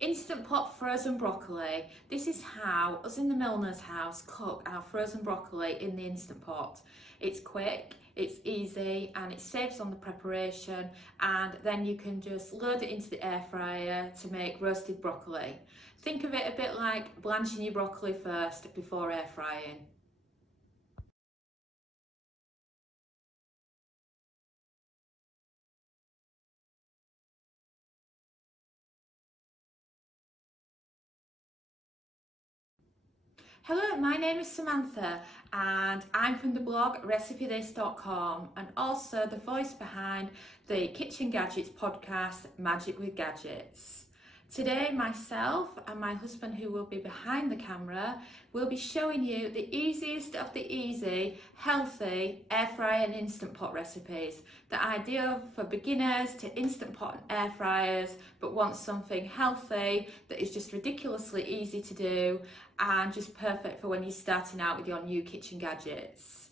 Instant pot frozen broccoli. This is how us in the Milner's house cook our frozen broccoli in the Instant Pot. It's quick, it's easy, and it saves on the preparation, and then you can just load it into the air fryer to make roasted broccoli. Think of it a bit like blanching your broccoli first before air frying. Hello, my name is Samantha and I'm from the blog recipethis.com and also the voice behind the Kitchen Gadgets podcast, Magic with Gadgets. Today, myself and my husband, who will be behind the camera, will be showing you the easiest of the easy, healthy air fryer and instant pot recipes. The ideal for beginners to instant pot and air fryers, but want something healthy that is just ridiculously easy to do and just perfect for when you're starting out with your new kitchen gadgets.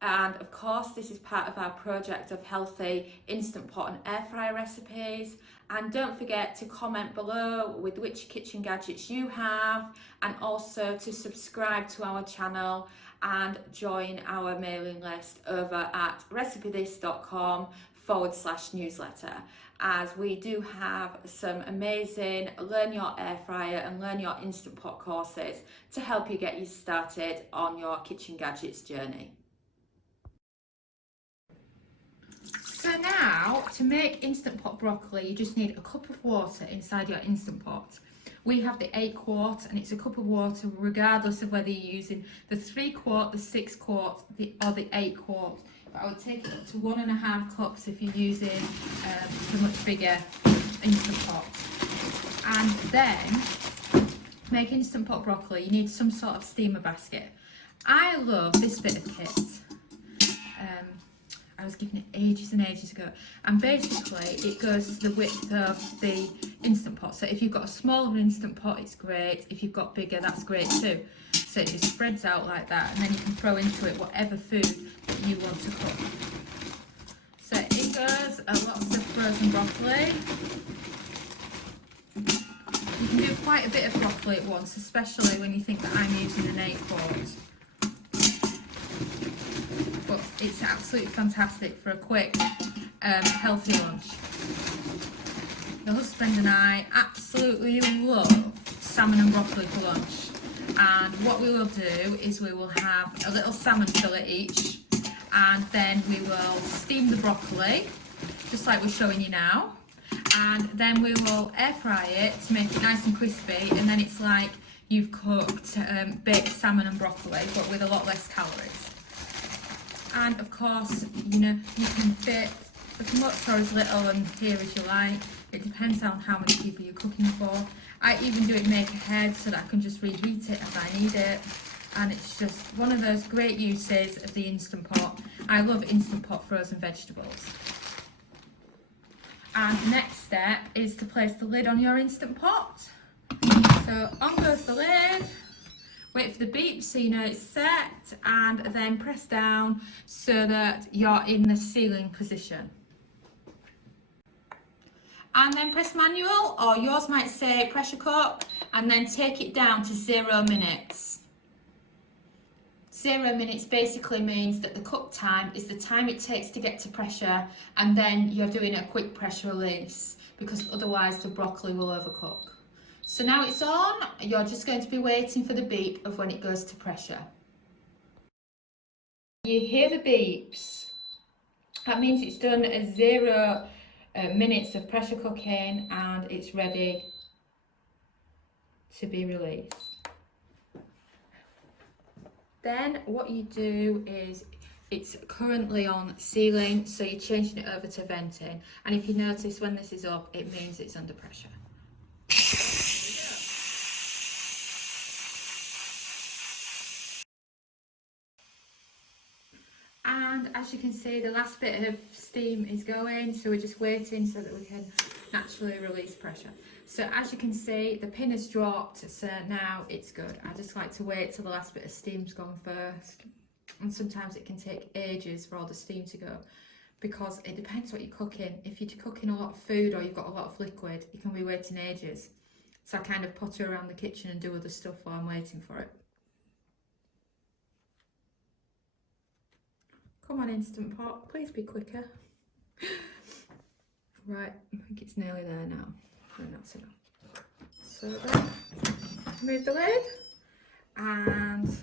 And of course, this is part of our project of healthy instant pot and air fryer recipes. And don't forget to comment below with which kitchen gadgets you have, and also to subscribe to our channel and join our mailing list over at recipethis.com/newsletter, as we do have some amazing Learn Your Air Fryer and Learn Your Instant Pot courses to help you get you started on your kitchen gadgets journey. So now, to make instant pot broccoli, you just need a cup of water inside your instant pot. We have the 8 quart, and it's a cup of water regardless of whether you're using the 3 quart, the 6 quart, or the 8 quart. But I would take it up to 1.5 cups if you're using the much bigger instant pot. And then, to make instant pot broccoli, you need some sort of steamer basket. I love this bit of kit. I was given it ages and ages ago, and basically it goes to the width of the instant pot. So if you've got a smaller instant pot, it's great. If you've got bigger, that's great too. So it just spreads out like that, and then you can throw into it whatever food that you want to cook. So it goes lots of frozen broccoli. You can do quite a bit of broccoli at once, especially when you think that I'm using an 8 quart. But it's absolutely fantastic for a quick, healthy lunch. The husband and I absolutely love salmon and broccoli for lunch. And what we will do is we will have a little salmon fillet each, and then we will steam the broccoli, just like we're showing you now. And then we will air fry it to make it nice and crispy, and then it's like you've cooked baked salmon and broccoli, but with a lot less calories. And of course, you know, you can fit as much or as little in here as you like. It depends on how many people you're cooking for. I even do it make ahead so that I can just reheat it if I need it. And it's just one of those great uses of the Instant Pot. I love Instant Pot frozen vegetables. And next step is to place the lid on your Instant Pot. So on goes the lid. Wait for the beep so you know it's set, and then press down so that you're in the sealing position. And then press manual, or yours might say pressure cook, and then take it down to 0 minutes. 0 minutes basically means that the cook time is the time it takes to get to pressure, and then you're doing a quick pressure release, because otherwise the broccoli will overcook. So now it's on, you're just going to be waiting for the beep of when it goes to pressure. You hear the beeps. That means it's done 0 minutes of pressure cooking and it's ready to be released. Then what you do is, it's currently on sealing, so you're changing it over to venting. And if you notice when this is up, it means it's under pressure. And as you can see, the last bit of steam is going, so we're just waiting so that we can naturally release pressure. So as you can see, the pin has dropped, so now it's good. I just like to wait till the last bit of steam's gone first. And sometimes it can take ages for all the steam to go, because it depends what you're cooking. If you're cooking a lot of food or you've got a lot of liquid, you can be waiting ages. So I kind of potter around the kitchen and do other stuff while I'm waiting for it. Come on, Instant Pot, please be quicker. Right, I think it's nearly there now. No, that's enough. So then, remove the lid, and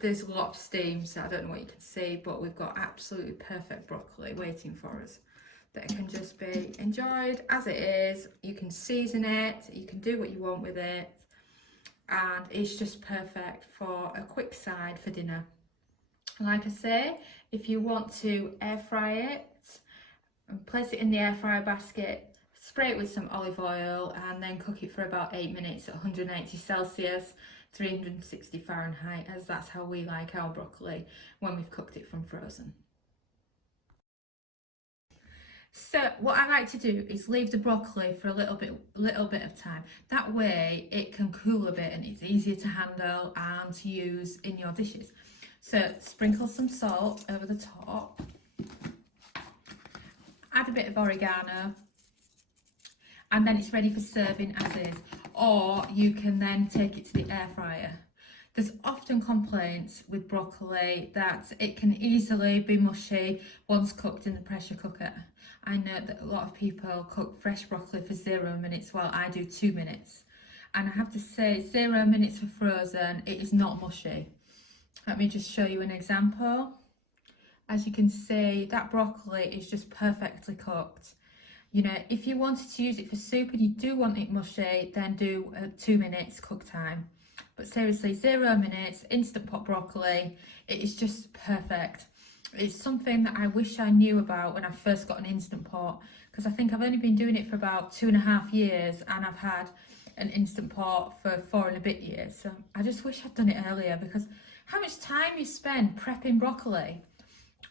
there's a lot of steam, so I don't know what you can see, but we've got absolutely perfect broccoli waiting for us that can just be enjoyed as it is. You can season it, you can do what you want with it, and it's just perfect for a quick side for dinner. Like I say, if you want to air fry it, place it in the air fryer basket, spray it with some olive oil, and then cook it for about 8 minutes at 180 Celsius, 360 Fahrenheit, as that's how we like our broccoli when we've cooked it from frozen. So what I like to do is leave the broccoli for a little bit of time. That way it can cool a bit and it's easier to handle and to use in your dishes. So sprinkle some salt over the top. Add a bit of oregano, and then it's ready for serving as is, or you can then take it to the air fryer. There's often complaints with broccoli that it can easily be mushy once cooked in the pressure cooker. I know that a lot of people cook fresh broccoli for 0 minutes, while I do 2 minutes. And I have to say, 0 minutes for frozen, it is not mushy. Let me just show you an example. As you can see, that broccoli is just perfectly cooked. You know, if you wanted to use it for soup and you do want it mushy, then do 2 minutes cook time. But seriously, 0 minutes, Instant Pot broccoli, it is just perfect. It's something that I wish I knew about when I first got an Instant Pot, because I think I've only been doing it for about 2.5 years, and I've had an Instant Pot for 4 and a bit years. So I just wish I'd done it earlier, because how much time you spend prepping broccoli,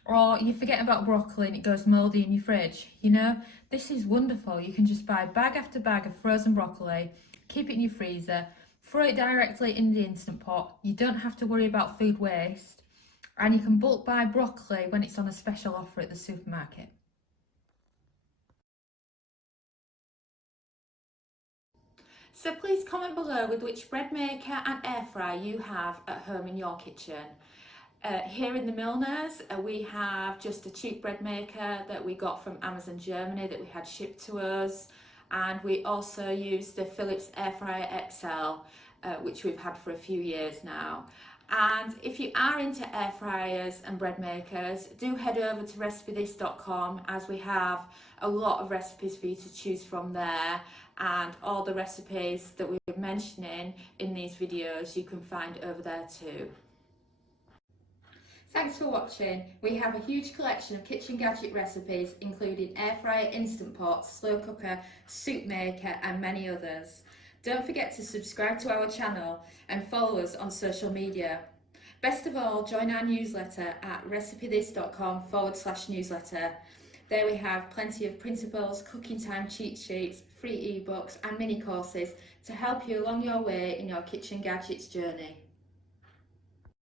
or you forget about broccoli and it goes mouldy in your fridge. You know, this is wonderful. You can just buy bag after bag of frozen broccoli, keep it in your freezer, throw it directly in the Instant Pot. You don't have to worry about food waste, and you can bulk buy broccoli when it's on a special offer at the supermarket. So please comment below with which bread maker and air fryer you have at home in your kitchen. Here in the Milners, we have just a cheap bread maker that we got from Amazon Germany that we had shipped to us, and we also use the Philips Air Fryer XL, which we've had for a few years now. And if you are into air fryers and bread makers, do head over to recipethis.com, as we have a lot of recipes for you to choose from there, and all the recipes that we're mentioning in these videos you can find over there too. Thanks for watching. We have a huge collection of kitchen gadget recipes, including air fryer, Instant Pot, slow cooker, soup maker, and many others. Don't forget to subscribe to our channel and follow us on social media. Best of all, join our newsletter at recipethis.com/newsletter. There we have plenty of principles, cooking time cheat sheets, free ebooks and mini courses to help you along your way in your kitchen gadgets journey.